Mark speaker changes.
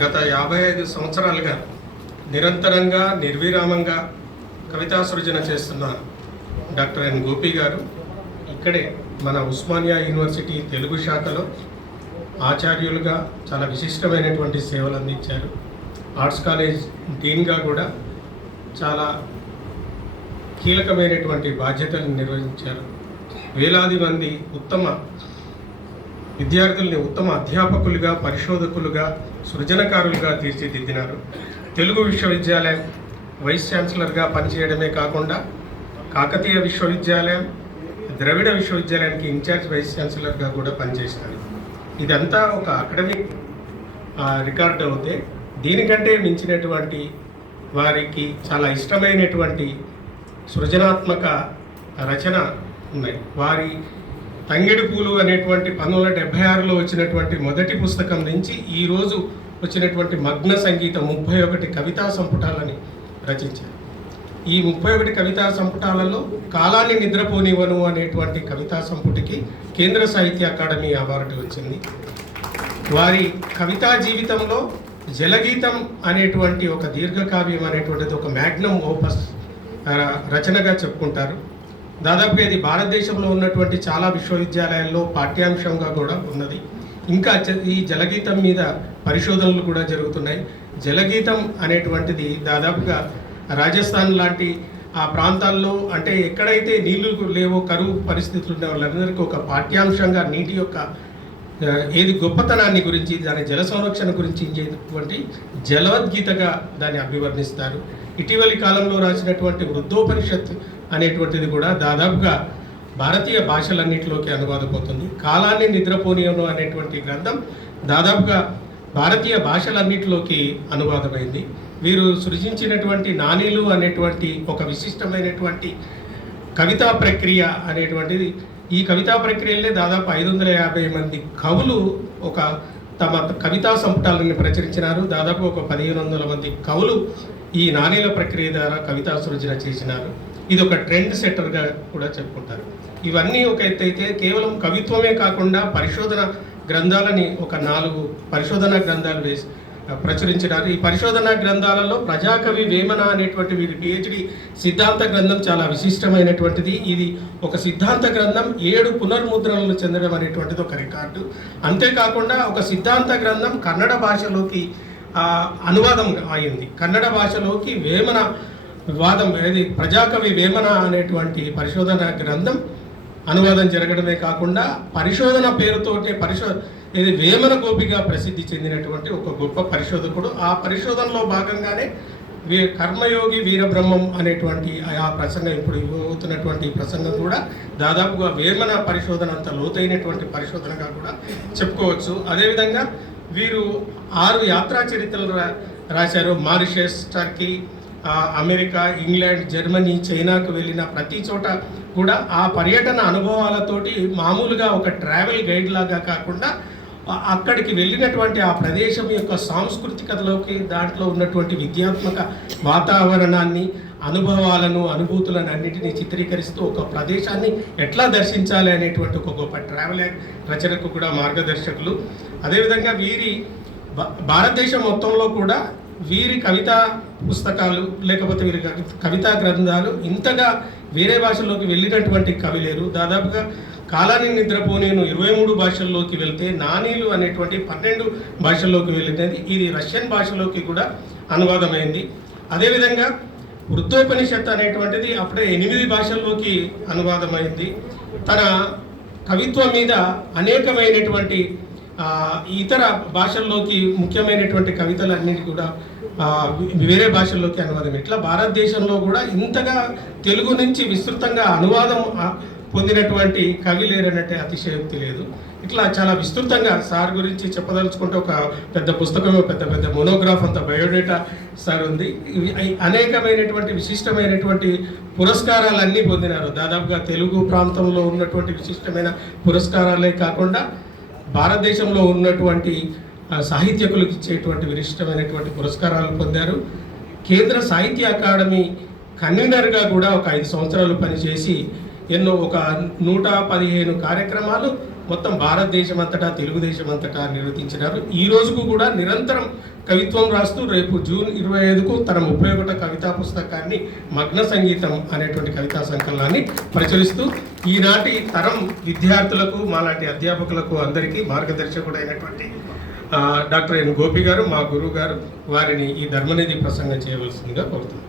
Speaker 1: గత యాభై ఐదు సంవత్సరాలుగా నిరంతరంగా నిర్విరామంగా కవితా సృజన చేస్తున్న డాక్టర్ ఎన్ గోపి గారు ఇక్కడే మన ఉస్మానియా యూనివర్సిటీ తెలుగు శాఖలో ఆచార్యులుగా చాలా విశిష్టమైనటువంటి సేవలు అందించారు. ఆర్ట్స్ కాలేజ్ డీన్గా కూడా చాలా కీలకమైనటువంటి బాధ్యతలు నిర్వహించారు. వేలాది మంది ఉత్తమ విద్యార్థుల్ని ఉత్తమ అధ్యాపకులుగా పరిశోధకులుగా సృజనకారులుగా తీర్చిదిద్దినారు. తెలుగు విశ్వవిద్యాలయం వైస్ ఛాన్సలర్గా పనిచేయడమే కాకుండా కాకతీయ విశ్వవిద్యాలయం ద్రవిడ విశ్వవిద్యాలయానికి ఇన్ఛార్జ్ వైస్ ఛాన్సలర్గా కూడా పనిచేసినారు ఇదంతా ఒక అకాడమిక్ రికార్డ్ అవుతే దీనికంటే మించినటువంటి వారికి చాలా ఇష్టమైనటువంటి సృజనాత్మక రచన ఉన్నాయి. వారి తంగిడి పూలు అనేటువంటి పంతొమ్మిది వందల డెబ్బై ఆరులో వచ్చినటువంటి మొదటి పుస్తకం నుంచి ఈరోజు వచ్చినటువంటి మగ్న సంగీతం ముప్పై ఒకటి కవితా సంపుటాలని రచించారు. ఈ ముప్పై ఒకటి కవితా సంపుటాలలో కాలాన్ని నిద్రపోనివను అనేటువంటి కవితా సంపుటికి కేంద్ర సాహిత్య అకాడమీ అవార్డు వచ్చింది. వారి కవితా జీవితంలో జలగీతం అనేటువంటి ఒక దీర్ఘకావ్యం అనేటువంటిది ఒక మ్యాగ్నమ్ ఓపస్ రచనగా చెప్పుకుంటారు. దాదాపుగా ఇది భారతదేశంలో ఉన్నటువంటి చాలా విశ్వవిద్యాలయాల్లో పాఠ్యాంశంగా కూడా ఉన్నది. ఇంకా ఈ జలగీతం మీద పరిశోధనలు కూడా జరుగుతున్నాయి. జలగీతం అనేటువంటిది దాదాపుగా రాజస్థాన్ లాంటి ఆ ప్రాంతాల్లో అంటే ఎక్కడైతే నీళ్ళు లేవో కరువు పరిస్థితులు ఉండే వాళ్ళందరికీ ఒక పాఠ్యాంశంగా నీటి యొక్క ఏది గొప్పతనాన్ని గురించి దాని జల సంరక్షణ గురించి ఇచ్చేటువంటి జలవద్గీతగా దాన్ని అభివర్ణిస్తారు. ఇటీవలి కాలంలో రాసినటువంటి వృద్ధోపనిషత్ అనేటువంటిది కూడా దాదాపుగా భారతీయ భాషలన్నింటిలోకి అనువాదపోతుంది కాలాన్ని నిద్రపోనియను అనేటువంటి గ్రంథం దాదాపుగా భారతీయ భాషలన్నింటిలోకి అనువాదమైంది. వీరు సృజించినటువంటి నానీలు అనేటువంటి ఒక విశిష్టమైనటువంటి కవితా ప్రక్రియ అనేటువంటిది. ఈ కవితా ప్రక్రియలే దాదాపు ఐదు వందల యాభై మంది కవులు ఒక తమ కవితా సంపుటాలను ప్రచురించినారు. దాదాపు ఒక పదిహేను వందల మంది కవులు ఈ నాణ్యల ప్రక్రియ ద్వారా కవితా సృజన చేసినారు. ఇది ఒక ట్రెండ్ సెట్టర్గా కూడా చెప్పుకుంటారు. ఇవన్నీ ఒక ఎత్తైతే కేవలం కవిత్వమే కాకుండా పరిశోధన గ్రంథాలని ఒక నాలుగు పరిశోధన గ్రంథాలు వేసి ప్రచురించినారు. ఈ పరిశోధన గ్రంథాలలో ప్రజాకవి వేమన అనేటువంటి వీరి పిహెచ్డి సిద్ధాంత గ్రంథం చాలా విశిష్టమైనటువంటిది. ఇది ఒక సిద్ధాంత గ్రంథం ఏడు పునర్ముద్రణలు చెందడం అనేటువంటిది ఒక రికార్డు. అంతేకాకుండా ఒక సిద్ధాంత గ్రంథం కన్నడ భాషలోకి అనువాదం అయింది. కన్నడ భాషలోకి వేమన వివాదం ఏది ప్రజాకవి వేమన అనేటువంటి పరిశోధన గ్రంథం అనువాదం జరగడమే కాకుండా పరిశోధన పేరుతోటే పరిశో ఇది వేమన గోపిగా ప్రసిద్ధి చెందినటువంటి ఒక గొప్ప పరిశోధకుడు. ఆ పరిశోధనలో భాగంగానే వీ కర్మయోగి వీరబ్రహ్మం అనేటువంటి ఆ ప్రసంగం ఇప్పుడు ఇవ్వబోతున్నటువంటి ప్రసంగం కూడా దాదాపుగా వేమన పరిశోధన అంత లోతైనటువంటి పరిశోధనగా కూడా చెప్పుకోవచ్చు. అదేవిధంగా వీరు ఆరు యాత్రా చరిత్రలు రా రాశారు. Mauritius Turkey America England Germany చైనాకు వెళ్ళిన ప్రతి చోట కూడా ఆ పర్యటన అనుభవాలతోటి మామూలుగా ఒక ట్రావెల్ గైడ్ లాగా కాకుండా అక్కడికి వెళ్ళినటువంటి ఆ ప్రదేశం యొక్క సాంస్కృతికతలోకి దాంట్లో ఉన్నటువంటి విద్యాత్మక వాతావరణాన్ని అనుభవాలను అనుభూతులను అన్నిటినీ చిత్రీకరిస్తూ ఒక ప్రదేశాన్ని ఎట్లా దర్శించాలి అనేటువంటి ఒక గొప్ప ట్రావెల్ రచనకు కూడా మార్గదర్శకులు. అదేవిధంగా వీరి భారతదేశం మొత్తంలో కూడా వీరి కవితా పుస్తకాలు లేకపోతే వీరి కవి- కవితా గ్రంథాలు ఇంతగా వేరే భాషల్లోకి వెళ్ళినటువంటి కవి లేరు. దాదాపుగా కాలాన్ని నిద్రపోనేను ఇరవై మూడు భాషల్లోకి వెళ్తే నానీలు అనేటువంటి పన్నెండు భాషల్లోకి వెళ్ళినది. ఇది రష్యన్ భాషలోకి కూడా అనువాదమైంది. అదేవిధంగా వృద్ధోపనిషత్ అనేటువంటిది అప్పుడే ఎనిమిది భాషల్లోకి అనువాదమైంది. తన కవిత్వం మీద అనేకమైనటువంటి ఇతర భాషల్లోకి ముఖ్యమైనటువంటి కవితలన్నిటి కూడా వేరే భాషల్లోకి అనువాదం. ఇట్లా భారతదేశంలో కూడా ఇంతగా తెలుగు నుంచి విస్తృతంగా అనువాదం పొందినటువంటి కవి లేరనంటే అతిశయోక్తి లేదు. ఇట్లా చాలా విస్తృతంగా సార్ గురించి చెప్పదలుచుకుంటే ఒక పెద్ద పుస్తకం పెద్ద పెద్ద మోనోగ్రాఫ్ అంత బయోడేటా సార్ ఉంది. ఇవి అనేకమైనటువంటి విశిష్టమైనటువంటి పురస్కారాలన్నీ పొందినారు. దాదాపుగా తెలుగు ప్రాంతంలో ఉన్నటువంటి విశిష్టమైన పురస్కారాలే కాకుండా భారతదేశంలో ఉన్నటువంటి సాహిత్యకులకు ఇచ్చేటువంటి విశిష్టమైనటువంటి పురస్కారాలు పొందారు. కేంద్ర సాహిత్య అకాడమీ కన్వీనర్గా కూడా ఒక ఐదు సంవత్సరాలు పనిచేసి ఎన్నో ఒక నూట పదిహేను కార్యక్రమాలు మొత్తం భారతదేశం అంతటా తెలుగుదేశం అంతటా నిర్వహించినారు. ఈ రోజుకు కూడా నిరంతరం కవిత్వం రాస్తూ రేపు జూన్ ఇరవై ఐదుకు తన ముప్పై ఒకటో కవితా పుస్తకాన్ని మగ్న సంగీతం అనేటువంటి కవితా సంకలనాన్ని ప్రచురిస్తూ ఈనాటి తరం విద్యార్థులకు మాలాంటి అధ్యాపకులకు అందరికీ మార్గదర్శకుడైనటువంటి డాక్టర్ ఎన్ గోపి గారు మా గురువు గారు వారిని ఈ ధర్మనిధి ప్రసంగం చేయవలసిందిగా కోరుతున్నాను